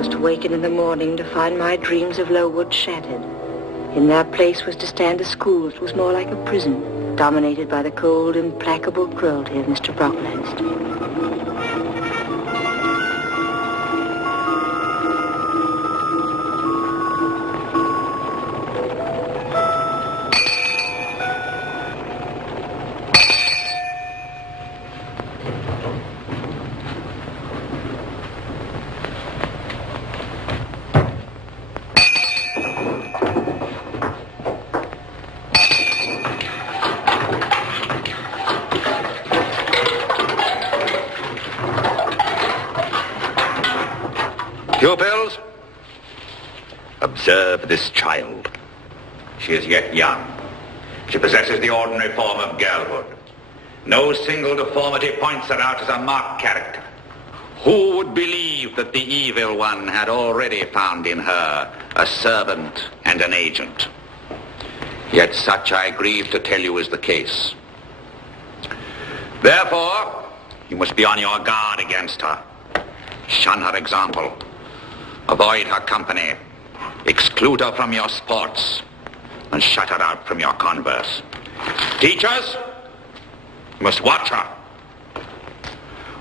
was to waken in the morning to find my dreams of Lowood shattered. In their place was to stand a school that was more like a prison, dominated by the cold, implacable cruelty of Mr. Brocklehurst. Pupils, observe this child. She is yet young. She possesses the ordinary form of girlhood. No single deformity points her out as a marked character. Who would believe that the evil one had already found in her a servant and an agent? Yet such, I grieve to tell you, is the case. Therefore, you must be on your guard against her. Shun her example. Avoid her company. Exclude her from your sports. And shut her out from your converse. Teachers, you must watch her.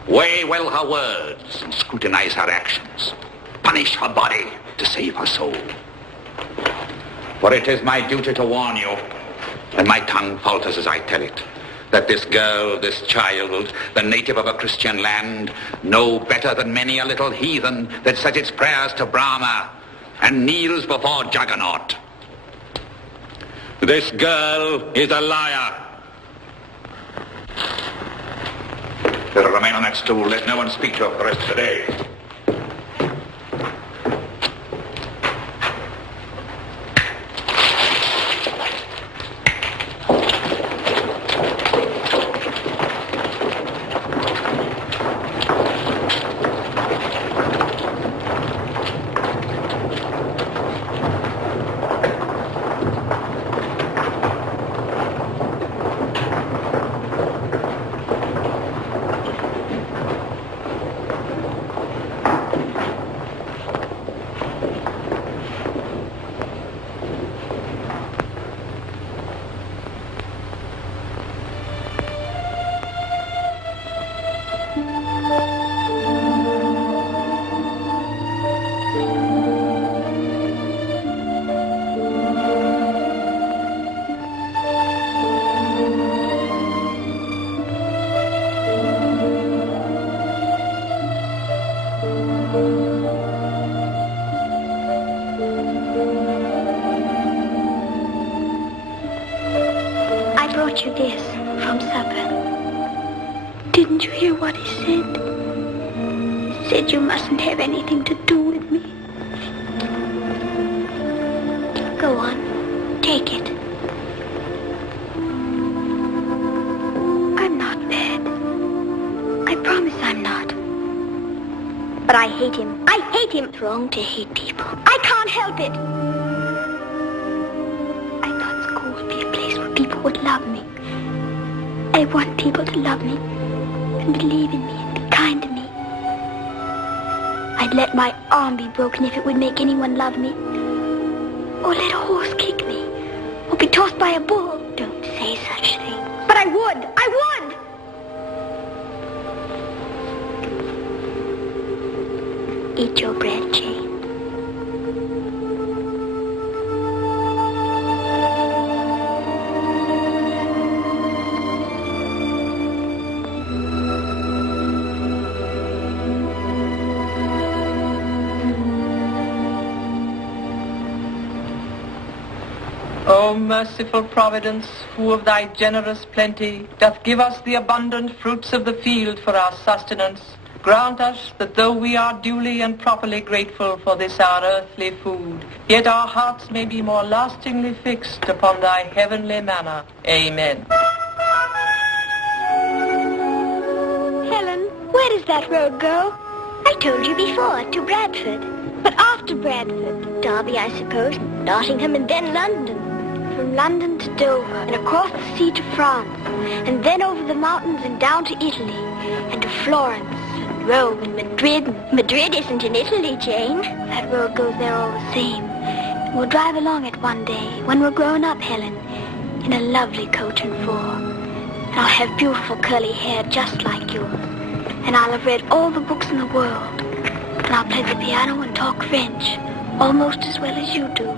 Weigh well her words and scrutinize her actions. Punish her body to save her soul. For it is my duty to warn you, and my tongue falters as I tell it, that this girl, this child, the native of a Christian land, know better than many a little heathen that says its prayers to Brahma and kneels before Juggernaut. This girl is a liar. Let her remain on that stool. Let no one speak to her for the rest of the day. You this from supper. Didn't you hear what he said? He said you mustn't have anything to do with me. Go on, take it. I'm not bad. I promise I'm not. But I hate him. I hate him. It's wrong to hate people. I can't help it. I thought school would be a place where people would love me. I want people to love me and believe in me and be kind to me. I'd let my arm be broken if it would make anyone love me. Or let a horse kick me. Or be tossed by a bull. Don't say such things. But I would! I would! Eat your bread, Jane. O merciful Providence, who of thy generous plenty doth give us the abundant fruits of the field for our sustenance, grant us that though we are duly and properly grateful for this our earthly food, yet our hearts may be more lastingly fixed upon thy heavenly manna. Amen. Helen, where does that road go? I told you before, to Bradford. But after Bradford, Derby, I suppose, Nottingham, and then London. From London to Dover, and across the sea to France, and then over the mountains and down to Italy, and to Florence, and Rome and Madrid. Madrid isn't in Italy, Jane. That road goes there all the same. We'll drive along it one day when we're grown up, Helen, in a lovely coach and four. And I'll have beautiful curly hair just like yours. And I'll have read all the books in the world. And I'll play the piano and talk French, almost as well as you do.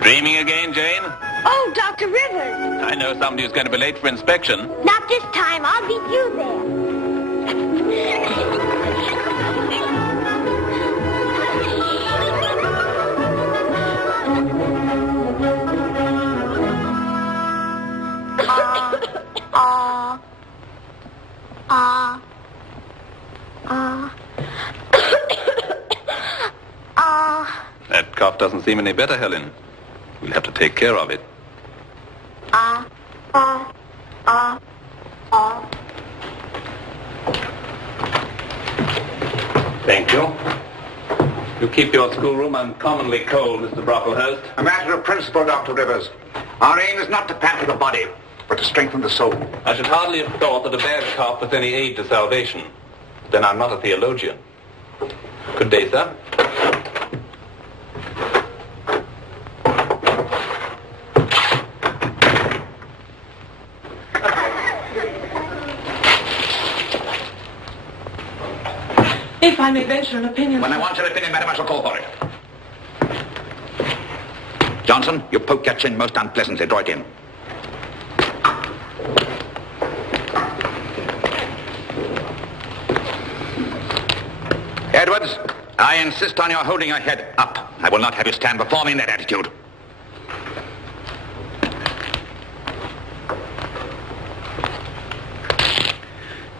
Dreaming again, Jane? Oh, Dr. Rivers! I know somebody who's going to be late for inspection. Not this time. I'll beat you there. That cough doesn't seem any better, Helen. We'll have to take care of it. Thank you. You keep your schoolroom uncommonly cold, Mr. Brocklehurst. A matter of principle, Dr. Rivers. Our aim is not to pamper the body, but to strengthen the soul. I should hardly have thought that a bad cough was any aid to salvation. Then I'm not a theologian. Good day, sir. If I may venture an opinion... When I want your opinion, madam, I shall call for it. Johnson, you poke your chin most unpleasantly. Draw it in. Edwards, I insist on your holding your head up. I will not have you stand before me in that attitude.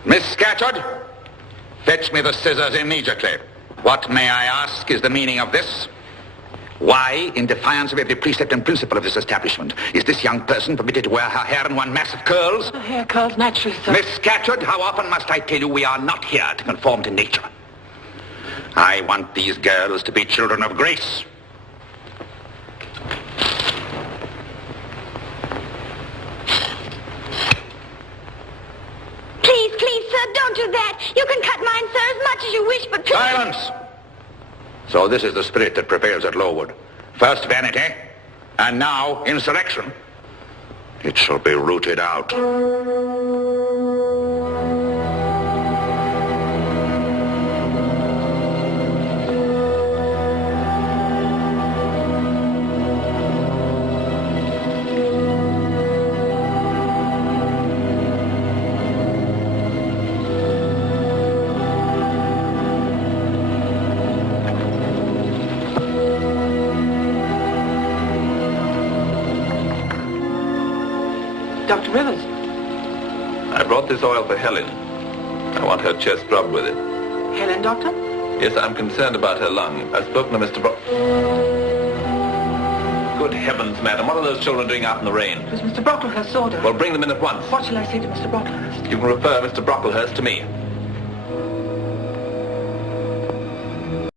Miss Scatcherd, fetch me the scissors immediately. What, may I ask, is the meaning of this? Why, in defiance of every precept and principle of this establishment, is this young person permitted to wear her hair in one mass of curls? The hair curls naturally, sir. Miss Scatcherd, how often must I tell you we are not here to conform to nature? I want these girls to be children of grace. Please, sir, don't do that. You can cut mine, sir, as much as you wish, but please... Silence! So this is the spirit that prevails at Lowood. First vanity, and now insurrection. It shall be rooted out. Dr. Rivers. I brought this oil for Helen. I want her chest rubbed with it. Helen, Doctor? Yes, I'm concerned about her lung. I've spoken to Mr. Good heavens, madam, what are those children doing out in the rain? It was Mr. Brocklehurst's order. Well, bring them in at once. What shall I say to Mr. Brocklehurst? You can refer Mr. Brocklehurst to me.